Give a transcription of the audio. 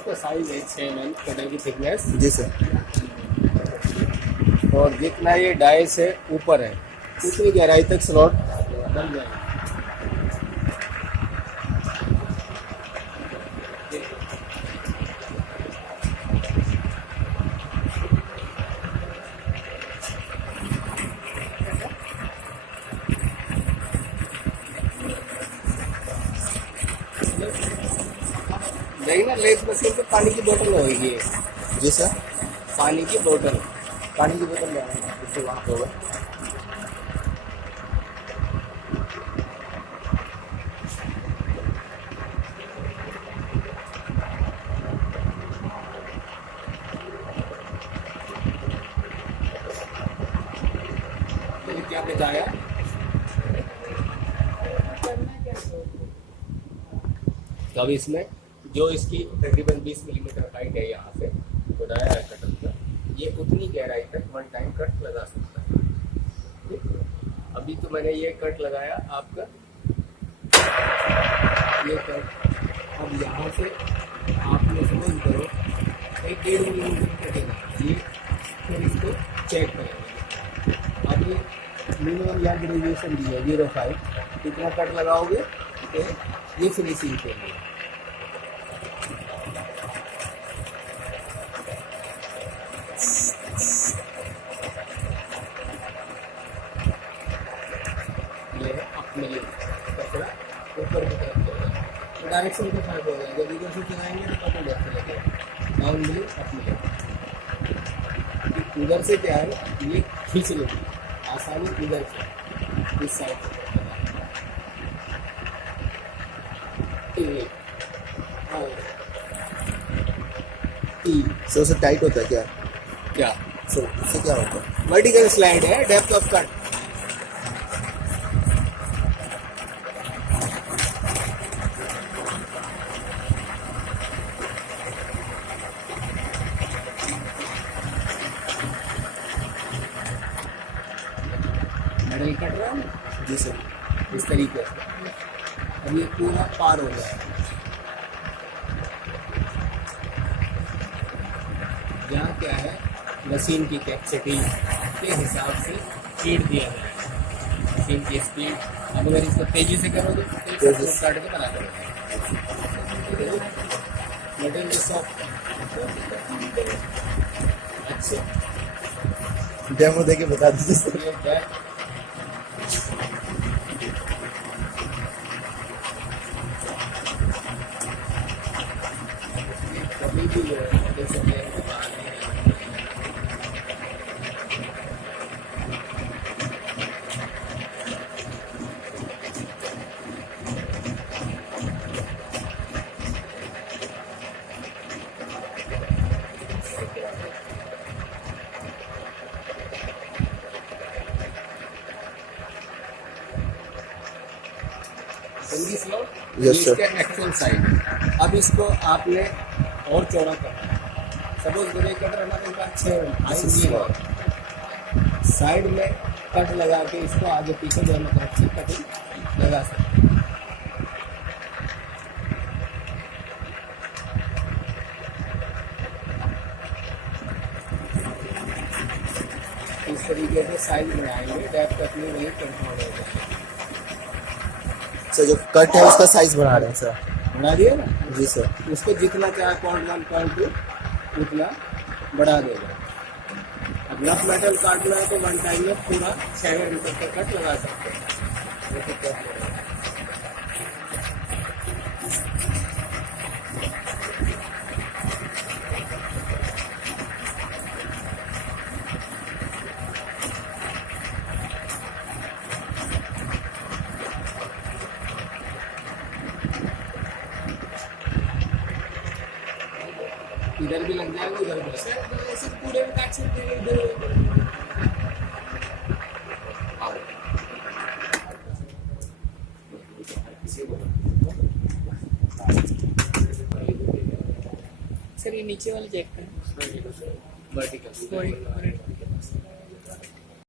इसका साइज है 6 mm cutter की थिकनेस। जी सर। और जितना ये डाई से ऊपर है उतनी गहराई तक स्लॉट बन जाएगा। देखना लेस मशीन पे पानी की बोतल होगी। जी सर। पानी की बोतल लगाना इससे वहाँ पे होगा। मैंने क्या बताया? तो अब इसमें जो इसकी तकरीबन 20 मिलीमीटर हाइट है यहाँ से बनाया है कटर का, ये उतनी गहराई तक वन टाइम कट लगा सकता है। ठीक है? अभी तो मैंने ये कट लगाया आपका, ये कट। अब यहाँ से आपने समझ करो 1-1.5 मिलीमीटर कटेगा ये, फिर इसको चेक करेंगे। अब ये मिनिमम यहाँ ग्रेजुएशन दी है 0.5, इतना कट लगाओगे तो ये फिनिशिंग के लिए। ये अपने कपड़ा ऊपर की तरफ जाएगा, डायरेक्शन का फर्क हो जाएगा। जब इधर से चलाएंगे तो कपड़ा इधर से लगेगा, डाउन मिले अपने उधर से क्या है ये खींच लेगी आसानी, इधर से इस साइड से। सर उससे टाइट होता है क्या? क्या सर उससे क्या होता है? वर्टिकल स्लाइड है, depth of cut. Medal cut रहा है जी सर। इस तरीके से। अब ये पूरा पार हो गया है। यहाँ क्या है, मशीन की कैपेसिटी के हिसाब से स्पीड दिया गया है, मशीन की स्पीड। अब अगर इसको तेजी से करोगे तो तेजी से काट के बना करोगे। मटेरियल सॉफ्ट अच्छे डेमो देके बता दीजिए सर। ये बैक कभी भी जैसे Yes, sir. इसका एक्चुअल साइज है। अब इसको आपने और चौड़ा करना है। सपोज ब्रेक कटर हमारे पास 6 साइड में कट लगा के इसको आगे पीछे दोनों तरफ से कटिंग लगा सकते हैं। इस तरीके से साइज बनाएंगे, डेप्थ अपनी वही कंट्रोल हो जाएगी। सर जो कट है उसका साइज बढ़ा रहे हैं सर। बढ़ा दिया ना? जी सर। उसको जितना चाहे 0.1 उतना बढ़ा देगा। अब रफ मेटल काटना है तो वन टाइम में पूरा 7 मीटर का कट लगा सकते हैं। इधर भी लग जाएगा, उधर भी ऐसे पूरे में काट सकते हैं। इधर सर ये नीचे वाले चेक करें, वर्टिकल